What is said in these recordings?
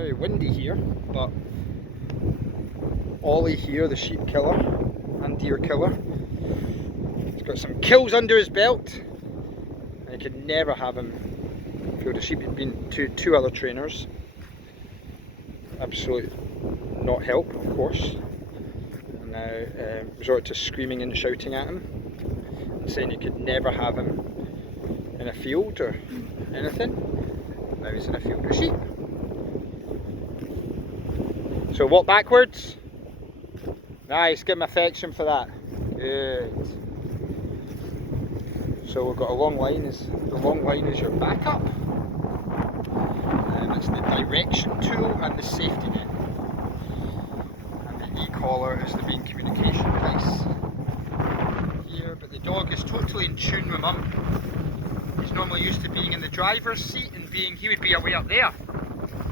very windy here, but Olly here, the sheep killer and deer killer, he's got some kills under his belt, and you could never have him field a sheep. He'd been to two other trainers, absolutely not help, of course, and now resorted to screaming and shouting at him and saying you could never have him in a field or anything. Now he's in a field with sheep. So walk backwards. Nice, give him affection for that. Good. So we've got a long line. The long line is your backup. And it's the direction tool and the safety net. And the e-collar is the main communication device here. But the dog is totally in tune with mum. He's normally used to being in the driver's seat and he would be away up there,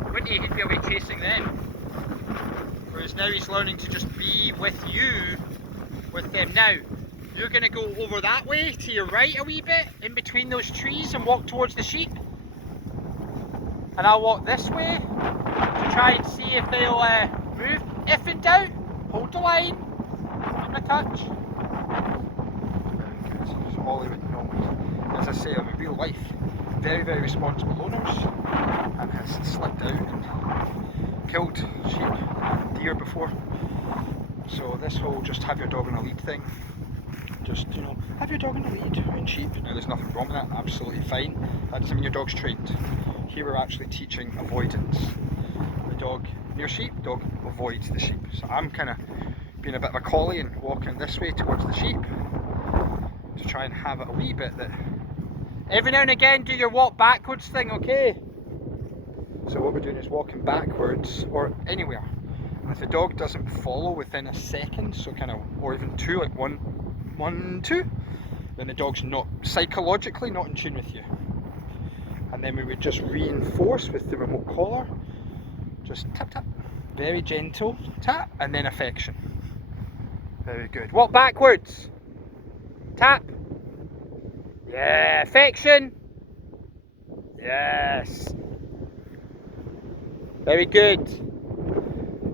wouldn't he? He'd be away chasing them. Whereas now he's learning to just be with you, with them. Now, you're going to go over that way to your right a wee bit, in between those trees, and walk towards the sheep. And I'll walk this way to try and see if they'll move. If in doubt, hold the line, give them a touch. So Olly would know, as I say, in real life, very, very responsible owners, and has slipped out and killed sheep and deer before. So this whole just have your dog on a lead thing, just, you know, have your dog on a lead in sheep. Now there's nothing wrong with that, absolutely fine. That doesn't mean your dog's trained. Here we're actually teaching avoidance. The dog near sheep, the dog avoids the sheep. So I'm kind of being a bit of a collie and walking this way towards the sheep to try and have it a wee bit that every now and again do your walk backwards thing, okay? So what we're doing is walking backwards or anywhere. And if the dog doesn't follow within a second, so kind of, or even two, like one, two, then the dog's not, psychologically not in tune with you. And then we would just reinforce with the remote collar, just tap tap, very gentle tap, and then affection. Very good. Walk backwards, tap, yeah, affection, yes, very good.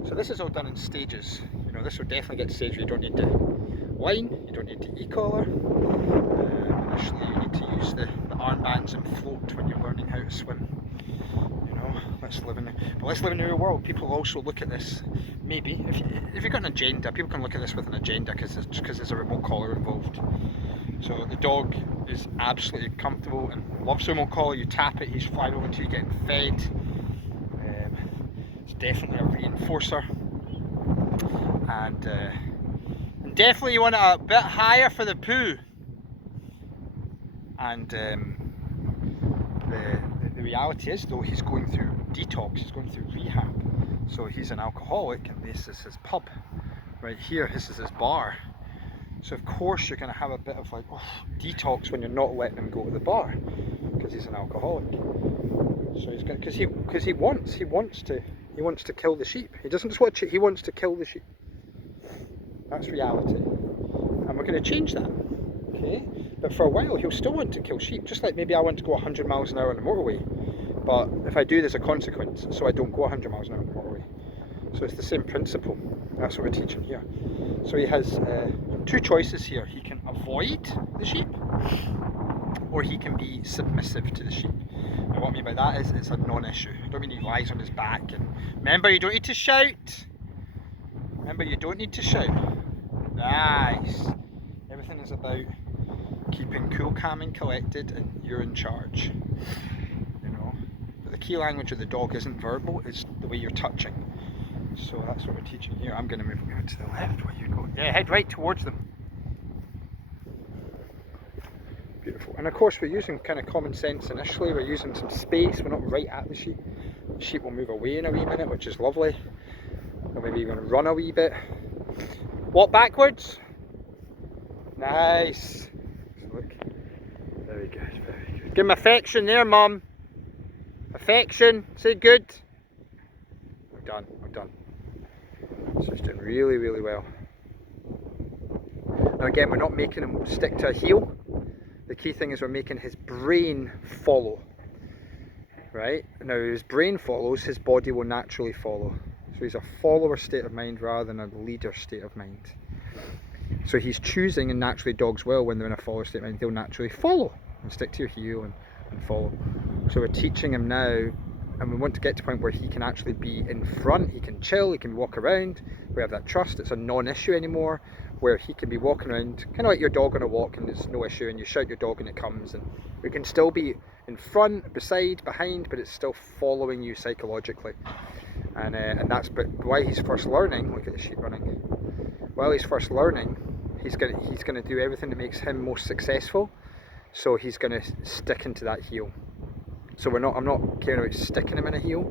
So this is all done in stages. You know, this will definitely get to stage where you don't need to line, you don't need to e-collar. Initially you need to use the armbands and float when you're learning how to swim. You know, let's live in the real world. People also look at this, maybe, if you've got an agenda, people can look at this with an agenda because there's a remote collar involved. So the dog is absolutely comfortable and loves the remote collar. You tap it, he's flying over to you getting fed. It's definitely a reinforcer, and definitely you want it a bit higher for the poo. And the reality is, though, he's going through detox, he's going through rehab. So he's an alcoholic, and this is his pub. Right here, this is his bar. So of course you're going to have a bit of like detox when you're not letting him go to the bar, because he's an alcoholic. So he's going, because he wants to kill the sheep. He doesn't just watch it, he wants to kill the sheep. That's reality. And we're going to change that. Okay? But for a while he'll still want to kill sheep, just like maybe I want to go 100 miles an hour on the motorway. But if I do, there's a consequence, so I don't go 100 miles an hour on the motorway. So it's the same principle. That's what we're teaching here. So he has two choices here. He can avoid the sheep, or he can be submissive to the sheep. And what I mean by that is it's a non-issue. I don't mean he lies on his back. And remember, you don't need to shout. Remember, you don't need to shout. Nice. Everything is about keeping cool, calm and collected, and you're in charge. You know, but the key language of the dog isn't verbal, it's the way you're touching. So that's what we're teaching here. I'm going to move to the left where you go. Yeah, head right towards them. Beautiful. And of course we're using kind of common sense initially. We're using some space. We're not right at the sheep. The sheep will move away in a wee minute, which is lovely. Or maybe even run a wee bit. Walk backwards. Nice. Look. Very good, very good. Give him affection there, Mum. Affection. Say good. We're done. We're done. So he's doing really, really well. Now again, we're not making him stick to a heel. The key thing is we're making his brain follow. right? Now his brain follows, his body will naturally follow. So he's a follower state of mind rather than a leader state of mind. So he's choosing, and naturally dogs will, when they're in a follower state of mind, they'll naturally follow and stick to your heel and follow. So we're teaching him now, and we want to get to a point where he can actually be in front, he can chill, he can walk around. We have that trust, it's a non-issue anymore, where he can be walking around, kind of like your dog on a walk, and it's no issue, and you shout your dog and it comes, and we can still be in front, beside, behind, but it's still following you psychologically. And that's why he's first learning. Look at the sheep running. While he's first learning, he's gonna do everything that makes him most successful. So he's gonna stick into that heel. So I'm not caring about sticking him in a heel.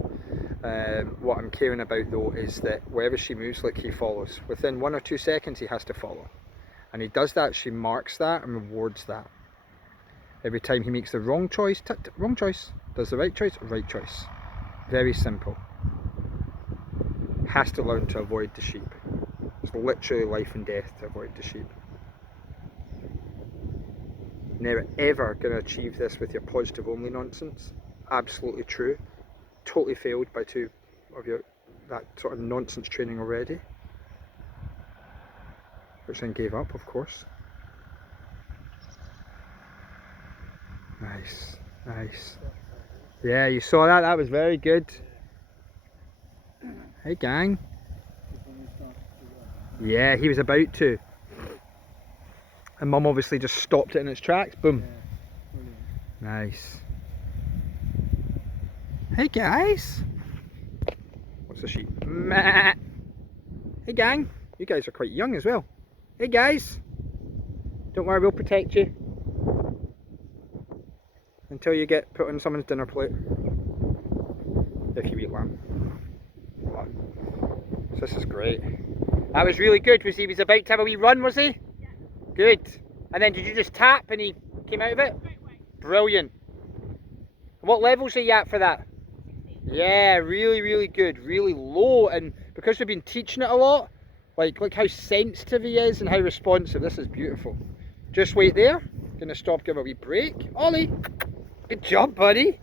What I'm caring about though is that wherever she moves, like, he follows. Within 1 or 2 seconds, he has to follow, and he does that. She marks that and rewards that. Every time he makes the wrong choice, wrong choice. Does the right choice, right choice. Very simple. Has to learn to avoid the sheep. It's literally life and death to avoid the sheep. Never ever going to achieve this with your positive only nonsense. Absolutely true. Totally failed by 2 of your that sort of nonsense training already, which then gave up, of course. Nice, nice. Yeah, you saw that. That was very good. Hey, gang. Yeah, he was about to. And Mum obviously just stopped it in its tracks. Boom. Nice. Hey, guys. What's the sheep? Meh. Hey, gang. You guys are quite young as well. Hey, guys. Don't worry, we'll protect you until you get put on someone's dinner plate. If you eat lamb. So this is great. That was really good. Was he about to have a wee run, was he? Yeah. Good. And then did you just tap and he came out of it? Brilliant. What levels are you at for that? 16. Yeah, really, really good. Really low, and because we've been teaching it a lot, like, look how sensitive he is and how responsive. This is beautiful. Just wait there. Gonna stop, give a wee break. Ollie, good job, buddy.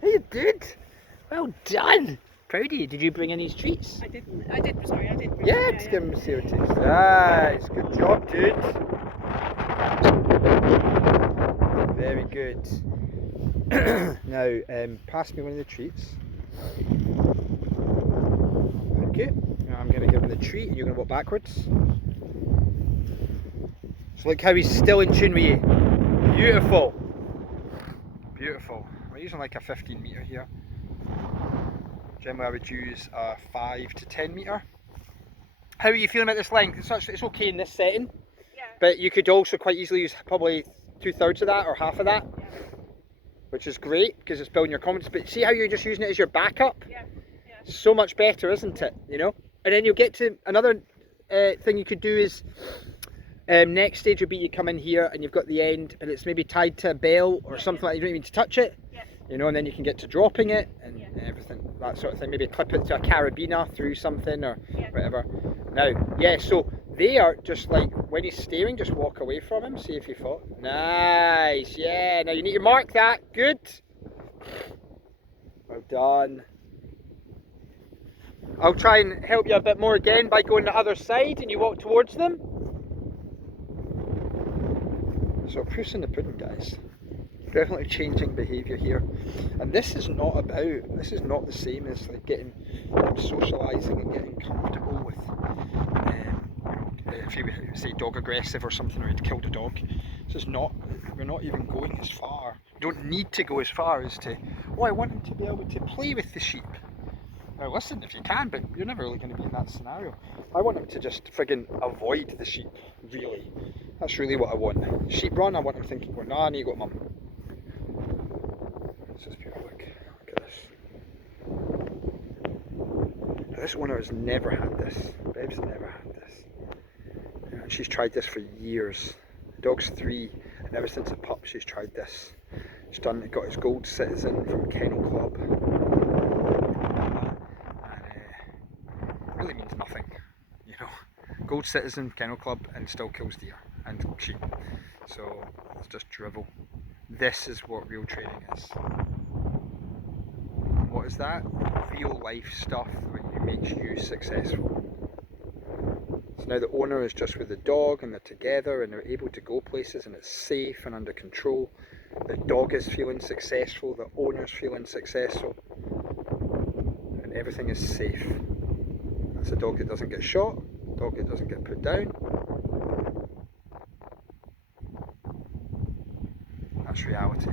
How you did? Well done. Proud of you. Did you bring any treats? I did. Sorry, I did. Yeah, just give him a seal taste. Nice. Good job, dude. Very good. Now, pass me one of the treats. Thank you. Now I'm going to give him the treat, and you're going to walk backwards. So look how he's still in tune with you. Beautiful. Beautiful. We're using like a 15 metre here. Generally I would use a 5 to 10 metre. How are you feeling about this length? It's okay in this setting, yeah. But you could also quite easily use probably 2/3 of that or half of that, yeah. Which is great because it's building your confidence. But see how you're just using it as your backup? Yeah. Yeah. So much better, isn't it? You know. And then you'll get to another thing you could do is next stage would be you come in here and you've got the end, and it's maybe tied to a bell or something like that. You don't even need to touch it. Yeah. You know, and then you can get to dropping it and everything, that sort of thing. Maybe clip it to a carabiner through something or whatever. Now, yeah, so they are just like, when he's staring, just walk away from him, see if you fall. Nice, yeah. Now you need to mark that. Good. Well done. I'll try and help you a bit more again by going the other side and you walk towards them. So proof's in the pudding, guys. Definitely changing behaviour here, and this is not the same as like getting socialising and getting comfortable with if you say dog aggressive or something, or you'd killed a dog. This is not, we're not even going as far. You don't need to go as far as to, oh, I want him to be able to play with the sheep. Now listen, if you can, but you're never really going to be in that scenario. I want him to just friggin' avoid the sheep, really. That's really what I want. Sheep run, I want him thinking, well, nah, I need to go to mum. This is pure look at this. Now, this owner has never had this. Beb's never had this. And she's tried this for years. The dog's 3, and ever since a pup she's tried this. She's got his gold citizen from Kennel Club. Really means nothing, you know. Gold citizen, Kennel Club, and still kills deer and sheep. So it's just drivel. This is what real training is. What is that? Real life stuff that makes you successful. So now the owner is just with the dog and they're together and they're able to go places and it's safe and under control. The dog is feeling successful, the owner's feeling successful, and everything is safe. That's a dog that doesn't get shot, a dog that doesn't get put down. That's reality.